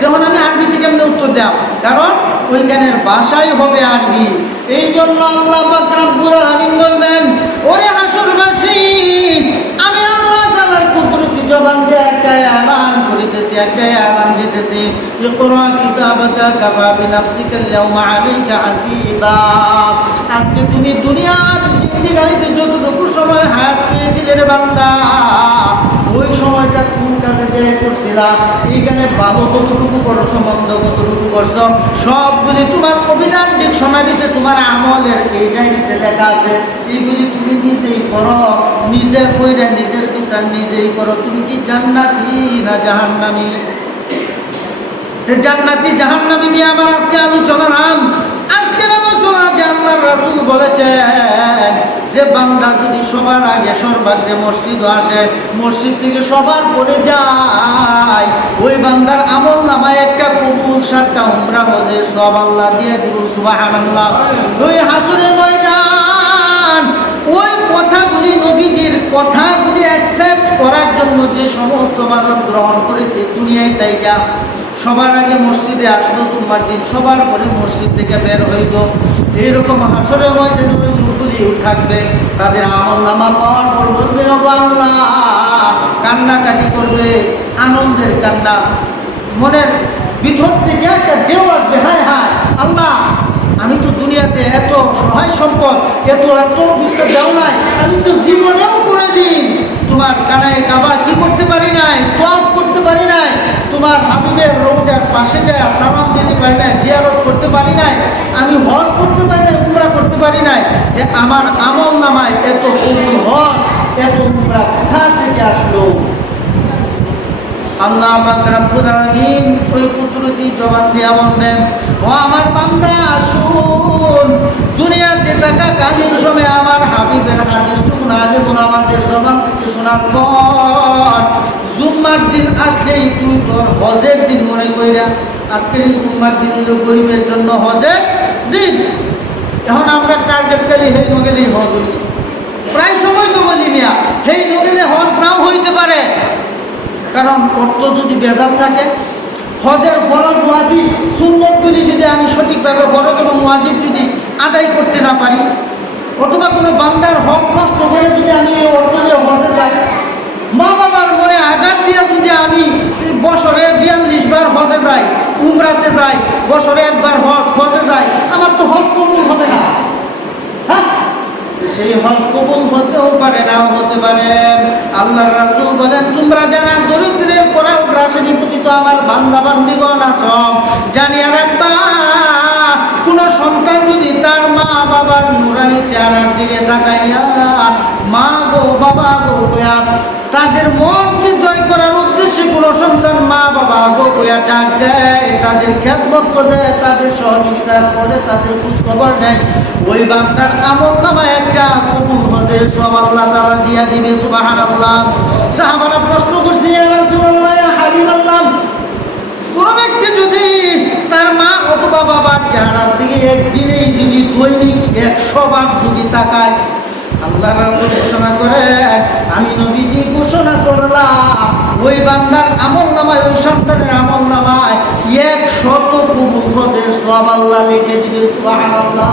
তখন আমি আরবিতে কেমনে উত্তর দেব? কারণ ওইখানের ভাষাই হবে আরবি। এই জন্য আল্লাহ পাক রব্বুল আলামিন বলবেন, ওরে হাসরবাসী, আমি আল্লাহ তাআলার কুদরতি জবান দিয়ে একটা এলান করিতেছি, একটা এলান দিতেছি, ইকরা কিতাবাকা কাফা বিনাফসিকা আল-ইয়াওমা আলাইকা হাসিবা। আজকে তুমি দুনিয়ার জিন্দেগিতে যতটুকু সময় হায়াত পেয়েছিলে রে বান্দা, ওই সময়টা কোন কাজে ব্যয় করছিলা? এইখানে ভালো কতটুকু করছো, মন্দ কতটুকু করছো, সবগুলি তোমার অভিধানিক সমাধিতে তোমার আমলের এই ডায়েরিতে লেখা আছে। এইগুলি তুমি নিজেই করো, নিজে কইরা নিজের বিচার নিজেই করো। তুমি কি জান্নাতি না জাহান্নামী? জান্নাতি জাহান্নামী নিয়ে আমার আজকে আলোচনা নাম। আজকের আলোচনা যে আল্লাহর রাসূল বলেছেন যে বান্দা যদি সবার আগে সর্বাগ্রে মসজিদ আসে, মসজিদ থেকে সবার পরে যায়, ওই বান্দার আমল নামায় একটা কবুল 7টা উমরা হজের সব আল্লাহ দিয়ে দিব। সুবহানাল্লাহ। ওই হাসরের ময়দান, ওই কথাগুলি নবীজির কথাগুলি অ্যাকসেপ্ট করার জন্য যে সমস্ত মানুষ গ্রহণ করেছে দুনিয়ায়, তাইকা সবার আগে মসজিদে আসতো জুম্মার দিন, সবার পরে মসজিদ থেকে বের হইত। এইরকম হাসরের ময়দানে ওই লোকগুলি থাকবে, তাদের আমল নামা পাওয়ার পর বলবে, ওগো আল্লাহ, কান্নাকাটি করবে, আনন্দের কান্না, মনের ভিতর থেকে একটা ঢেউ আসবে, হায় হায় আল্লাহ, আমি তো দুনিয়াতে এত সহায় সম্পদ, এত কিছু দেও নাই, আমি তো জীবনেও করে দিন তোমার কানায় কাবা কি করতে পারি নাই, তোয়াফ করতে পারি নাই, তোমার হাবিবের রওজার পাশে যায় সালাম দিতে পারি নাই, জিয়ারত করতে পারি নাই, আমি হজ করতে পারি নাই, উমরা করতে পারি নাই, যে আমার আমল নামায় এত কবুল হজ, এত উমরা কোথা থেকে আসলো? আল্লাহ পাক রব্বুল আলামিন ওই কুদরতি জবান দিয়ে বলবেন, ও আমার বান্দা শুন, দুনিয়াতে থাকাকালীন সময় আমার হাবিবের হাদিসটুকু না যেমন আমাদের জবান থেকে শোনার পর জুম্মার দিন আসলেই তুই তোর হজের দিন মনে কইরা, আজকের এই জুম্মার দিন হলো গরিবের জন্য হজের দিন। এখন আমরা টার্গেট পেলে হেই নগেলেই হজ হইত, প্রায় সময় তো বলি মিয়া হেই নগেলে হজ নাও হইতে পারে, কারণ অর্থ যদি বেজাল থাকে, হজের ফরজ ওয়াজিব সুন্নতগুলি যদি আমি সঠিকভাবে ফরজ এবং ওয়াজিব যদি আদায় করতে না পারি, অথবা কোনো বান্দার হক নষ্ট করে যদি আমি এই অর্থ দিয়ে হজে যাই, মা বাবার মনে আঘাত দিয়ে যদি আমি বছরে 42 বার হজে যাই, উমরাতে যাই, বছরে একবার হজে যাই, আমার তো হজ কবুল হবে না। হ্যাঁ, সেই হজ কবুল হতেও পারে, নাও হতে পারে। আল্লাহর রাসূল বলেন, তোমরা যারা দরিদ্রের কোরাল গ্রাসের প্রতি তো আমার বান্দা বান্দিগণ আছো, জানিয়া রাখবা, কোন সন্তান যদি তার মা বাবার নুরানি চেহারার দিকে তাকাইয়া মা গো বাবা গো কয়া তাদের মনকে জয় করার উদ্দেশ্যে কোন সন্তান মা বাবা গো কয়া ডাক দেয়, তাদের খেদমত করে, তাদের সহযোগিতা করে, তাদের খোঁজ খবর নেয়, ওই বান্দার আমল নামায় একটা কবুল হজের সব আল্লাহ তাআলা দিয়া দিবে। সুবহানাল্লাহ। সাহাবারা প্রশ্ন করছে, ইয়া রাসূলুল্লাহ, ইয়া হাবিবাল্লাহ, কোন ব্যক্তি যদি তার মা অথবা বাবার চেহারার দিকে একদিনেই যদি দৈনিক 100 বার যদি তাকায়, আল্লাহ রাসূল ঘোষণা করে, আমি নবীজি ঘোষণা করলাম, ওই বান্দার আমল নামায়, ওই সন্তানের আমল নামায় 100 কবুল হজের সওয়াব আল্লাহ লিখে দিবে। সুবহানাল্লাহ।